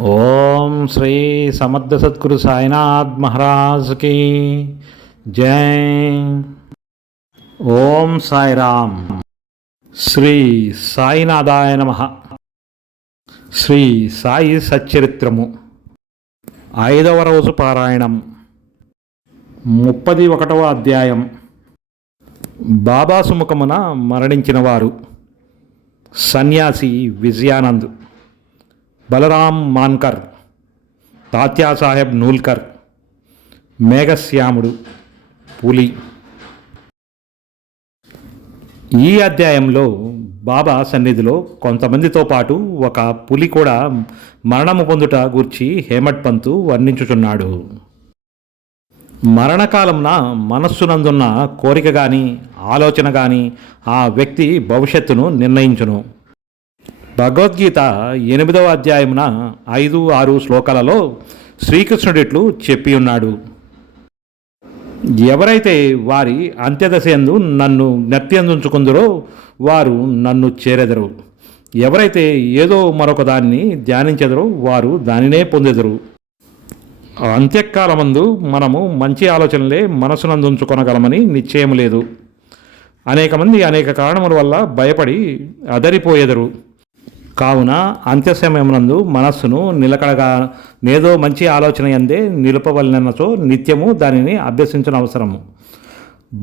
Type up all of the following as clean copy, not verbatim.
ఓం శ్రీ సమర్థ సద్గురు సాయినాథ్ మహారాజ్ కి జై. ఓం సాయిరామ్. శ్రీ సాయినాథాయ నమః. శ్రీ సాయి సచ్చరిత్రము 5వ రోజు పారాయణం 31వ అధ్యాయం. బాబా సుముఖమున మరణించిన వారు. సన్యాసి విజయానంద్, బలరాం మాన్కర్, తాత్యాసాహెబ్ నూల్కర్, మేఘశ్యాముడు, పులి. ఈ అధ్యాయంలో బాబా సన్నిధిలో కొంతమందితో పాటు ఒక పులి కూడా మరణము పొందుట గూర్చి హేమట్ పంతు వర్ణించుచున్నాడు. మరణకాలంన మనస్సునందున్న కోరిక కానీ ఆలోచన కానీ ఆ వ్యక్తి భవిష్యత్తును నిర్ణయించును. భగవద్గీత 8వ అధ్యాయమున 5-6 శ్లోకాలలో శ్రీకృష్ణుడిట్లు చెప్పి ఉన్నాడు. ఎవరైతే వారి అంత్యదశయందు నన్ను జ్ఞప్తియందుంచుకుందరో వారు నన్ను చేరెదరు. ఎవరైతే ఏదో మరొక దాన్ని ధ్యానించెదరో వారు దానినే పొందెదరు. అంత్యకాలమందు మనము మంచి ఆలోచనలే మనసునందుంచుకొనగలమని నిశ్చయం లేదు. అనేక మంది అనేక కారణముల వల్ల భయపడి అదరిపోయెదరు. కావున అంత్య సమయమునందు మనస్సును నిలకడగా నేదో మంచి ఆలోచన ఎందే నిలుపవలనచో నిత్యము దానిని అభ్యసించిన అవసరము.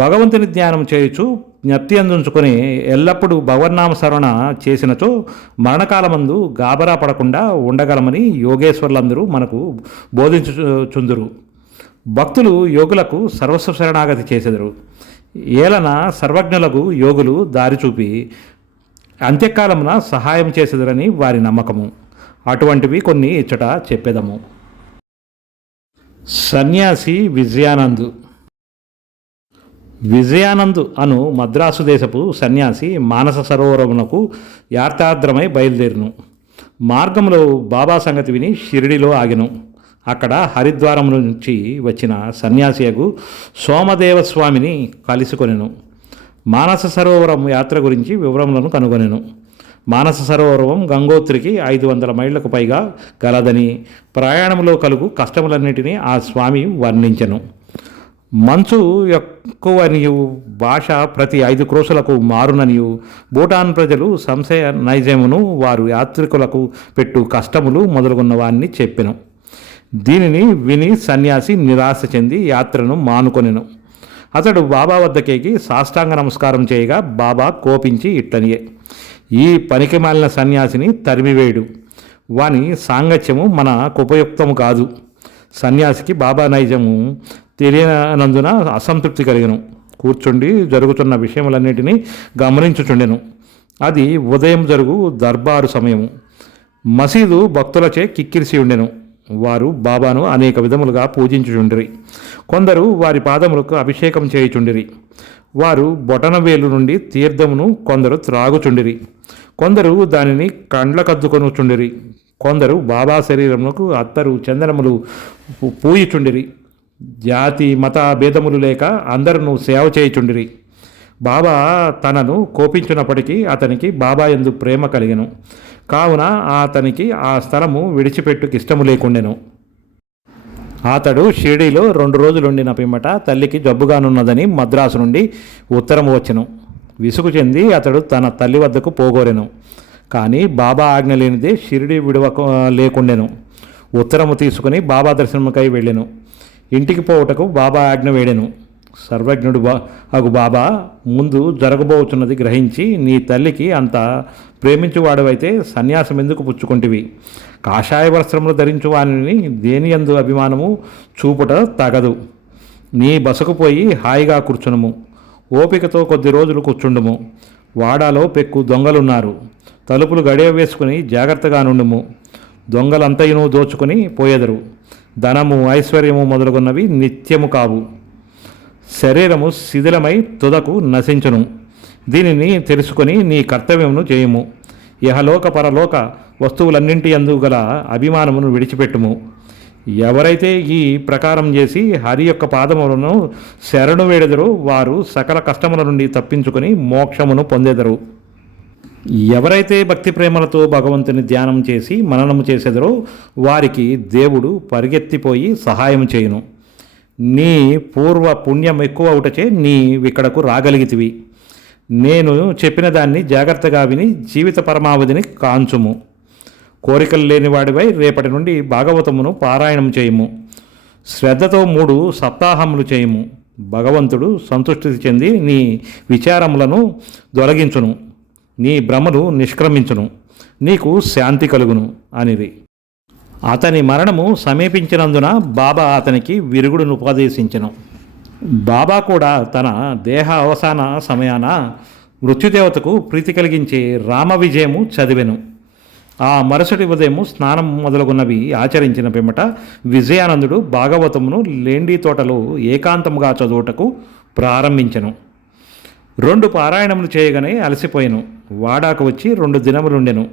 భగవంతుని ధ్యానం చేయుచు జ్ఞప్తి అందించుకొని ఎల్లప్పుడూ భగవన్నామ స్మరణ చేసినచో మరణకాలమందు గాబరా పడకుండా ఉండగలమని యోగేశ్వర్లందరూ మనకు బోధించుచుందురు. భక్తులు యోగులకు సర్వస్వ శరణాగతి చేసెదరు. ఏలన సర్వజ్ఞులకు యోగులు దారి చూపి అంత్యకాలమున సహాయం చేసేదరని వారి నమ్మకము. అటువంటివి కొన్ని ఇచ్చట చెప్పేదము. సన్యాసి విజయానంద్. విజయానంద్ అను మద్రాసు దేశపు సన్యాసి మానస సరోవరమునకు యాత్రాద్రమై బయలుదేరును. మార్గంలో బాబా సంగతి విని షిరిడిలో ఆగెను. అక్కడ హరిద్వారం నుంచి వచ్చిన సన్యాసియగు సోమదేవస్వామిని కలుసుకొనెను. మానస సరోవరం యాత్ర గురించి వివరములను కనుగొనెను. మానస సరోవరం గంగోత్రికి 500 మైళ్ళకు పైగా గలదని, ప్రయాణంలో కలుగు కష్టములన్నిటినీ ఆ స్వామి వర్ణించెను. మంచు ఎక్కువనియు, భాష ప్రతి 5 క్రోసులకు మారుననియు, భూటాన్ ప్రజలు సంశయ నైజమును, వారు యాత్రికులకు పెట్టు కష్టములు మొదలుగున్నవాన్ని చెప్పెను. దీనిని విని సన్యాసి నిరాశ చెంది యాత్రను మానుకొనెను. అతడు బాబా వద్దకేకి సాష్టాంగ నమస్కారం చేయగా బాబా కోపించి ఇట్లనియే, ఈ పనికి మాలిన సన్యాసిని తరిమివేడు. వాని సాంగత్యము మనకు ఉపయుక్తము కాదు. సన్యాసికి బాబా నైజము తెలియనందున అసంతృప్తి కలిగను. కూర్చుండి జరుగుతున్న విషయములన్నిటినీ గమనించుచుండెను. అది ఉదయం జరుగు దర్బారు సమయము. మసీదు భక్తులచే కిక్కిరిసి ఉండెను. వారు బాబాను అనేక విధములుగా పూజించుచుండిరి. కొందరు వారి పాదములకు అభిషేకం చేయుచుండిరి. వారు బొటనవేలు నుండి తీర్థమును కొందరు త్రాగుచుండిరి. కొందరు దానిని కండ్లకద్దుకొనుచుండిరి. కొందరు బాబా శరీరమునకు అత్తరు చందనములు పూయిచుండిరి. జాతి మత భేదములు లేక అందరూ సేవ చేయుచుండిరి. బాబా తనను కోపించినప్పటికీ అతనికి బాబా యందు ప్రేమ కలిగెను. కావున అతనికి ఆ స్థలము విడిచిపెట్టుకు ఇష్టము లేకుండెను. అతడు షిరిడీలో 2 రోజులుండిన పిమ్మట తల్లికి జబ్బుగానున్నదని మద్రాసు నుండి ఉత్తరము వచ్చెను. విసుగు చెంది అతడు తన తల్లి వద్దకు పోగోరెను. కానీ బాబా ఆజ్ఞ లేనిదే షిరిడి విడవక లేకుండెను. ఉత్తరము తీసుకుని బాబా దర్శనముకై వెళ్ళెను. ఇంటికి పోవుటకు బాబా ఆజ్ఞ వేడెను. సర్వజ్ఞుడు అగు బాబా ముందు జరగబోతున్నది గ్రహించి, నీ తల్లికి అంత ప్రేమించువాడవైతే సన్యాసం ఎందుకు పుచ్చుకుంటివి? కాషాయ వస్త్రములు ధరించు వానిని దేని యందు అభిమానము చూపుట తగదు. నీ బసకు పోయి హాయిగా కూర్చునుము. ఓపికతో కొద్ది రోజులు కూర్చుండుము. వాడాలో పెక్కు దొంగలున్నారు. తలుపులు గడియ వేసుకుని జాగ్రత్తగా నుండుము. దొంగలంతయును దోచుకుని పోయెదరు. ధనము ఐశ్వర్యము మొదలుగున్నవి నిత్యము కావు. శరీరము శిథిలమై తుదకు నశించును. దీనిని తెలుసుకొని నీ కర్తవ్యమును చేయుము. ఇహలోక పరలోక వస్తువులన్నింటి యందు గల అభిమానమును విడిచిపెట్టుము. ఎవరైతే ఈ ప్రకారం చేసి హరి యొక్క పాదములను శరణు వేడెదరో వారు సకల కష్టముల నుండి తప్పించుకొని మోక్షమును పొందెదరు. ఎవరైతే భక్తి ప్రేమలతో భగవంతుని ధ్యానం చేసి మననము చేసేదరో వారికి దేవుడు పరిగెత్తిపోయి సహాయం చేయును. నీ పూర్వ పుణ్యం ఎక్కువ అవుటచే నీవిక్కడకు రాగలిగితివి. నేను చెప్పిన దాన్ని జాగ్రత్తగా విని జీవిత పరమావధిని కాంచుము. కోరికలు లేనివాడివై రేపటి నుండి భాగవతమును పారాయణం చేయము. శ్రద్ధతో 3 సప్తాహములు చేయము. భగవంతుడు సంతుష్టి చెంది నీ విచారములను తొలగించును, నీ భ్రమలు నిష్క్రమించును, నీకు శాంతి కలుగును అనిది. అతని మరణము సమీపించినందున బాబా అతనికి విరుగుడును ఉపదేశించెను. బాబా కూడా తన దేహ అవసాన సమయాన మృత్యుదేవతకు ప్రీతి కలిగించే రామ విజయము చదివెను. ఆ మరుసటి ఉదయము స్నానం మొదలగున్నవి ఆచరించిన పిమ్మట విజయానందుడు భాగవతమును లేండి తోటలో ఏకాంతముగా చదువుటకు ప్రారంభించెను. 2 పారాయణములు చేయగానే అలసిపోయాను. వాడాకు వచ్చి 2 దినములుండెను.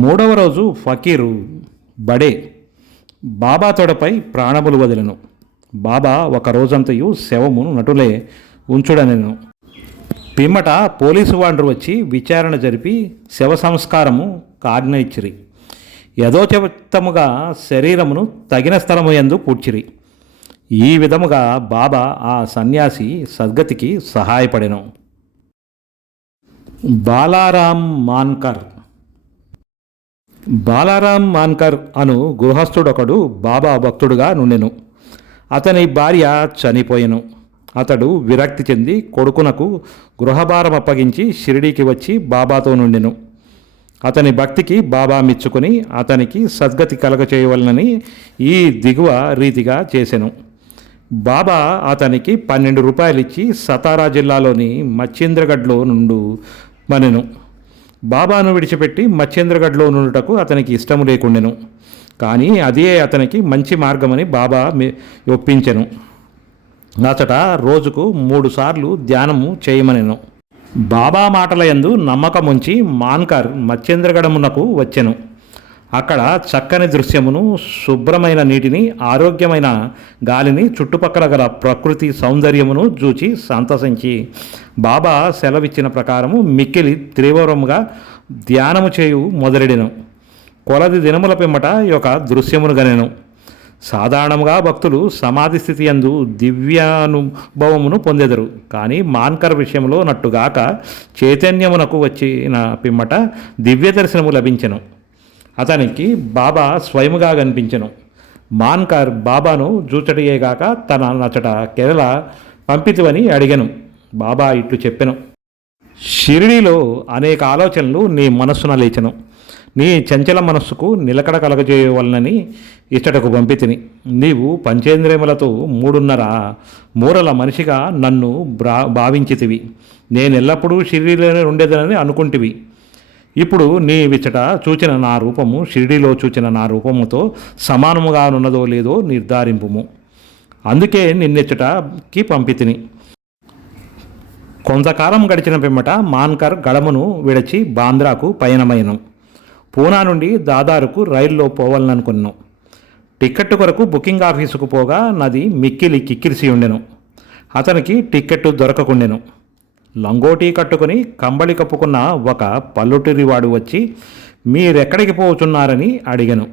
3వ రోజు ఫకీరు బడే బాబా తొడపై ప్రాణములు వదిలెను. బాబా ఒక రోజంతయు శవమును నటులే ఉంచుడనెను. పిమ్మట పోలీసు వాండ్రు వచ్చి విచారణ జరిపి శవ సంస్కారము ఆజ్ఞ ఇచ్చిరి. యథోచితముగా శరీరమును తగిన స్థలము యందు పూడ్చిరి. ఈ విధముగా బాబా ఆ సన్యాసి సద్గతికి సహాయపడెను. బాలారాం మాన్కర్. బాలారాం మాన్కర్ అను గృహస్థుడొకడు బాబా భక్తుడుగా నుండెను. అతని భార్య చనిపోయెను. అతడు విరక్తి చెంది కొడుకునకు గృహభారం అప్పగించి షిరిడీకి వచ్చి బాబాతో నుండెను. అతని భక్తికి బాబా మెచ్చుకొని అతనికి సద్గతి కలగచేయవలనని ఈ దిగువ రీతిగా చేసెను. బాబా అతనికి 12 రూపాయలు ఇచ్చి సతారా జిల్లాలోని మచ్చేంద్రగఢ్లో నుండు మనెను. బాబాను విడిచిపెట్టి మచ్చేంద్రగఢ్లో నుండుటకు అతనికి ఇష్టము లేకుండెను. కానీ అదే అతనికి మంచి మార్గమని బాబా ఒప్పించెను. అతట రోజుకు 3 సార్లు ధ్యానము చేయమనెను. బాబా మాటల యందు నమ్మకముంచి మాన్కర్ మచ్చేంద్రగఢమునకు వచ్చెను. అక్కడ చక్కని దృశ్యమును, శుభ్రమైన నీటిని, ఆరోగ్యమైన గాలిని, చుట్టుపక్కల గల ప్రకృతి సౌందర్యమును చూచి సంతసించి బాబా సెలవిచ్చిన ప్రకారము మిక్కిలి తీవ్రముగా ధ్యానము చేయు మొదలెడెను. కొలది దినముల పిమ్మట ఒక దృశ్యమును గనెను. సాధారణంగా భక్తులు సమాధి స్థితి యందు దివ్యానుభవమును పొందెదరు. కానీ మాన్కర్ విషయంలో నట్టుగాక చైతన్యమునకు వచ్చిన పిమ్మట దివ్య దర్శనము లభించెను. అతనికి బాబా స్వయముగా కనిపించెను. మాన్కర్ బాబాను జూచడియేగాక తన నచ్చట కేరళ పంపితువని అడిగెను. బాబా ఇట్లు చెప్పెను: షిరిడీలో అనేక ఆలోచనలు నీ మనస్సున లేచెను. నీ చంచల మనస్సుకు నిలకడ కలగజేయవలనని ఇచ్చటకు పంపితిని. నీవు పంచేంద్రియములతో 3.5 మూరల మనిషిగా నన్ను భావించితివి. నేనెల్లప్పుడూ షిరిడీలోనే ఉండేదనని అనుకుంటివి. ఇప్పుడు నీ విచ్చట చూచిన నా రూపము షిరిడీలో చూచిన నా రూపముతో సమానముగా ఉన్నదో లేదో నిర్ధారింపుము. అందుకే నిన్నెచ్చటకి పంపితిని. కొంతకాలం గడిచిన పిమ్మట మాన్కర్ గడమును విడిచి బాంద్రాకు పయనమైనం. పూనా నుండి దాదారుకు రైల్లో పోవాలనుకున్నాను. టిక్కెట్టు కొరకు బుకింగ్ ఆఫీసుకు పోగా నది మిక్కిలి కిక్కిరిసి ఉండెను. అతనికి టిక్కెట్టు దొరకకుండెను. లంగోటీ కట్టుకుని కంబళి కప్పుకున్న ఒక పల్లెటూరివాడు వచ్చి మీరెక్కడికి పోతున్నారని అడిగాను.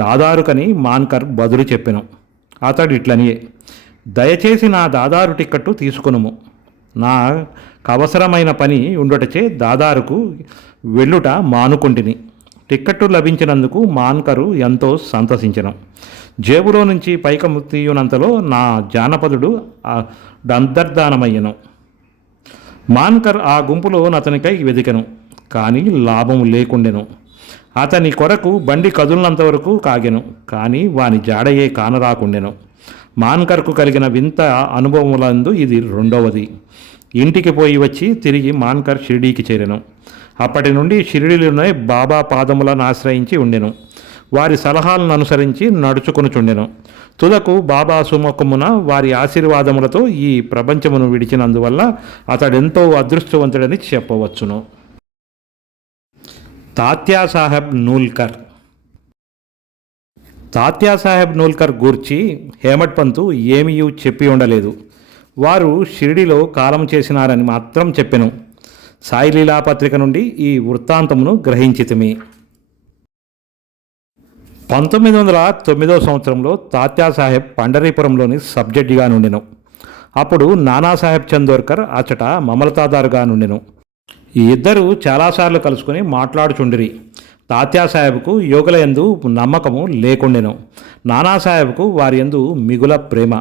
దాదారుకని మాన్కర్ బదులు చెప్పెను. అతడు ఇట్లనియే: దయచేసి నా దాదారు టిక్కెట్టు తీసుకునుము. నా అవసరమైన పని ఉండుటచే దాదారుకు వెళ్ళుట మానుకుంటిని. టిక్కెట్టు లభించినందుకు మాన్కరు ఎంతో సంతసించెను. జేబులో నుంచి పైకము తీయునంతలో నా జానపదుడు అంతర్ధానమయ్యను. మాన్కర్ ఆ గుంపులో అతనికై వెదికెను. కానీ లాభము లేకుండెను. అతని కొరకు బండి కదులినంతవరకు కాగెను. కానీ వాని జాడయే కానరాకుండెను. మాన్కర్కు కలిగిన వింత అనుభవములందు ఇది 2వది. ఇంటికి పోయి వచ్చి తిరిగి మాన్కర్ షిరిడీకి చేరెను. అప్పటి నుండి షిరిడీలోనే బాబా పాదములను ఆశ్రయించి ఉండెను. వారి సలహాలను అనుసరించి నడుచుకొనుచుండెను. తుదకు బాబా సుముఖమున వారి ఆశీర్వాదములతో ఈ ప్రపంచమును విడిచినందువల్ల అతడెంతో అదృష్టవంతుడని చెప్పవచ్చును. తాత్యాసాహెబ్ నూల్కర్. తాత్యాసాహెబ్ నూల్కర్ గూర్చి హేమట్ పంతు ఏమీ చెప్పి ఉండలేదు. వారు షిరిడీలో కాలం చేసినారని మాత్రం చెప్పెను. సాయిలీలా పత్రిక నుండి ఈ వృత్తాంతమును గ్రహించితిమి. 1909 సంవత్సరంలో తాత్యాసాహెబ్ పండరీపురంలోని సబ్జడ్జిగా నుండెను. అప్పుడు నానాసాహెబ్ చందోర్కర్ అచట మమలతాదారుగా నుండెను. ఈ ఇద్దరు చాలాసార్లు కలుసుకుని మాట్లాడుచుండిరి. తాత్యాసాహెబ్కు యోగుల యందు నమ్మకము లేకుండెను. నానాసాహెబ్కు వారి యందు మిగుల ప్రేమ.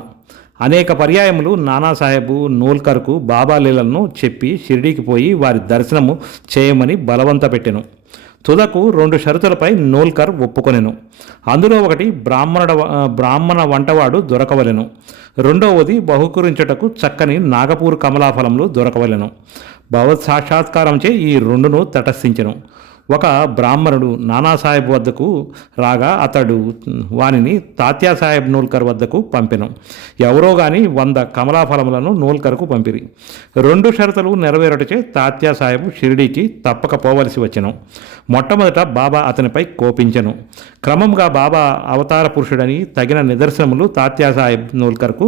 అనేక పర్యాయములు నానాసాహెబు నూల్కర్కు బాబా లీలలను చెప్పి షిరిడీకి పోయి వారి దర్శనము చేయమని బలవంత పెట్టెను. తుదకు 2 షరతులపై నూల్కర్ ఒప్పుకొనెను. అందులో ఒకటి బ్రాహ్మణ వంటవాడు దొరకవలెను. రెండవది బహుకరించుటకు చక్కని నాగపూర్ కమలాఫలములు దొరకవలెను. భగవత్ సాక్షాత్కారంచే ఈ 2ను తటస్థించెను. ఒక బ్రాహ్మణుడు నానాసాహెబ్ వద్దకు రాగా అతడు వానిని తాత్యాసాహెబ్ నూల్కర్ వద్దకు పంపెను. ఎవరో గాని 100 కమలాఫలములను నూల్కర్కు పంపిరి. 2 షరతులు నెరవేరటచే తాత్యాసాహెబ్ షిరిడీకి తప్పకపోవలసి వచ్చెను. మొట్టమొదట బాబా అతనిపై కోపించెను. క్రమంగా బాబా అవతార పురుషుడని తగిన నిదర్శనములు తాత్యాసాహెబ్ నూల్కర్కు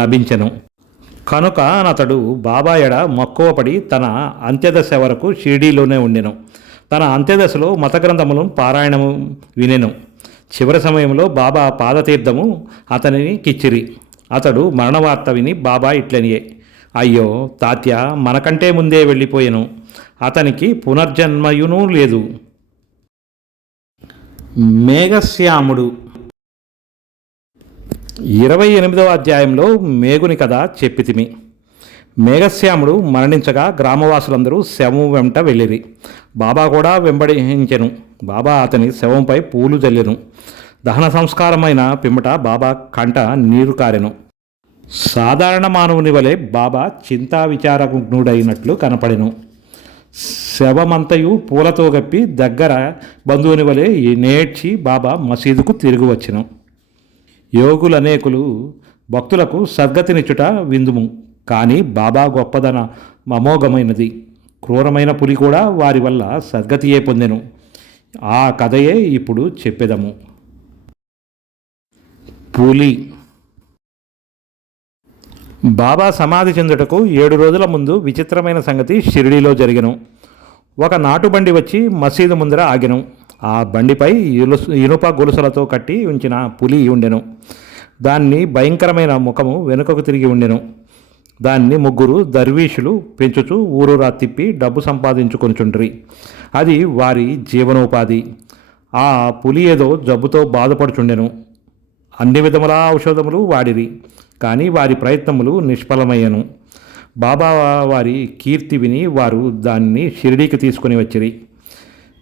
లభించెను. కనుక అతడు బాబా ఎడ మక్కువపడి తన అంత్యదశ వరకు షిరిడీలోనే ఉండెను. తన అంత్యదశలో మత గ్రంథములను పారాయణము వినెను. చివరి సమయంలో బాబా పాదతీర్థము అతనిని కిచ్చిరి. అతడు మరణవార్త విని బాబా ఇట్లనియే, అయ్యో తాత్య మనకంటే ముందే వెళ్ళిపోయెను, అతనికి పునర్జన్మయునూ లేదు. మేఘశ్యాముడు 28వ అధ్యాయంలో మేఘుని కథ చెప్పితిమి. మేఘశ్యాముడు మరణించగా గ్రామవాసులందరూ శవం వెంట వెళ్ళిరి. బాబా కూడా వెంబడించెను. బాబా అతని శవంపై పూలు జల్లెను. దహన సంస్కారమైన పిమ్మట బాబా కంట నీరు కారెను. సాధారణ మానవుని వలె బాబా చింతా విచారజ్ఞుడైనట్లు కనపడెను. శవమంతయు పూలతో గప్పి దగ్గర బంధువుని వలె నేడ్చి బాబా మసీదుకు తిరిగి వచ్చెను. యోగులనేకులు భక్తులకు సద్గతినిచ్చుట విందుము. కానీ బాబా గొప్పదన అమోఘమైనది. క్రూరమైన పులి కూడా వారి వల్ల సద్గతియే పొందెను. ఆ కథయే ఇప్పుడు చెప్పెదము. పులి. బాబా సమాధి చెందుటకు 7 రోజుల ముందు విచిత్రమైన సంగతి షిరిడీలో జరిగెను. ఒక నాటుబండి వచ్చి మసీదు ముందర ఆగెను. ఆ బండిపై ఇనుప గొలుసులతో కట్టి ఉంచిన పులి ఉండెను. దాన్ని భయంకరమైన ముఖము వెనుకకు తిరిగి ఉండెను. దాన్ని 3 దర్వీషులు పెంచుచూ ఊరూరా తిప్పి డబ్బు సంపాదించుకొంచుండ్రి. అది వారి జీవనోపాధి. ఆ పులి ఏదో జబ్బుతో బాధపడుచుండెను. అన్ని విధముల ఔషధములు వాడిరి, కానీ వారి ప్రయత్నములు నిష్ఫలమయ్యను. బాబా వారి కీర్తి విని వారు దాన్ని షిరిడీకి తీసుకుని వచ్చిరి.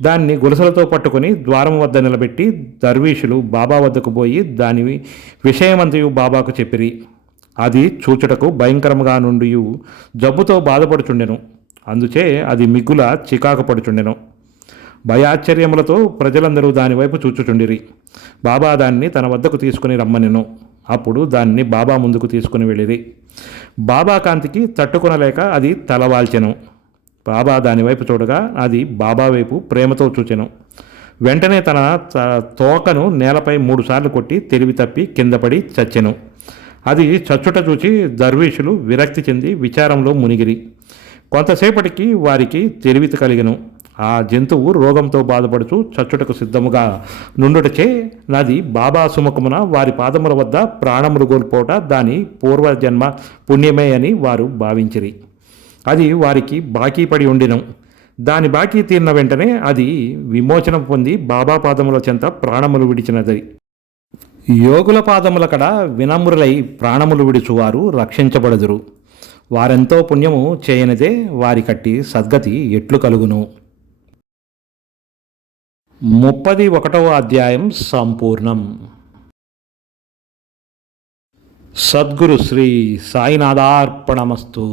దాన్ని గొలుసులతో పట్టుకొని ద్వారం వద్ద నిలబెట్టి దర్వీషులు బాబా వద్దకు పోయి దాని విషయమంతయు బాబాకు చెప్పిరి. అది చూచుటకు భయంకరముగా నుండి జబ్బుతో బాధపడుచుండెను. అందుచే అది మిగుల చికాకు పడుచుండెను. భయాశ్చర్యములతో ప్రజలందరూ దానివైపు చూచుచుండిరి. బాబా దాన్ని తన వద్దకు తీసుకుని రమ్మనెను. అప్పుడు దాన్ని బాబా ముందుకు తీసుకుని వెళ్ళిరి. బాబా కాంతికి తట్టుకొనలేక అది తలవాల్చెను. బాబా దానివైపు చూడగా అది బాబా వైపు ప్రేమతో చూచెను. వెంటనే తన తోకను నేలపై 3 సార్లు కొట్టి తెలివి తప్పి కిందపడి చచ్చెను. అది చచ్చుట చూచి దర్వీషులు విరక్తి చెంది విచారంలో మునిగిరి. కొంతసేపటికి వారికి తెలివి కలిగెను. ఆ జంతువు రోగంతో బాధపడుచు చచ్చుటకు సిద్ధముగా నుండుటచే నది బాబా సుముఖమున వారి పాదముల వద్ద ప్రాణములు కోల్పోట దాని పూర్వజన్మ పుణ్యమే అని వారు భావించిరి. అది వారికి బాకీ పడి ఉండిను. దాని బాకీ తీరిన వెంటనే అది విమోచనం పొంది బాబా పాదముల చెంత ప్రాణములు విడిచినది. యోగుల పాదముల కడ వినమ్రులై ప్రాణములు విడుచువారు రక్షించబడుదురు. వారెంతో పుణ్యము చేయనిదే వారి కట్టి సద్గతి ఎట్లు కలుగును. 31వ అధ్యాయం సంపూర్ణం. సద్గురు శ్రీ సాయినాథార్పణమస్తు.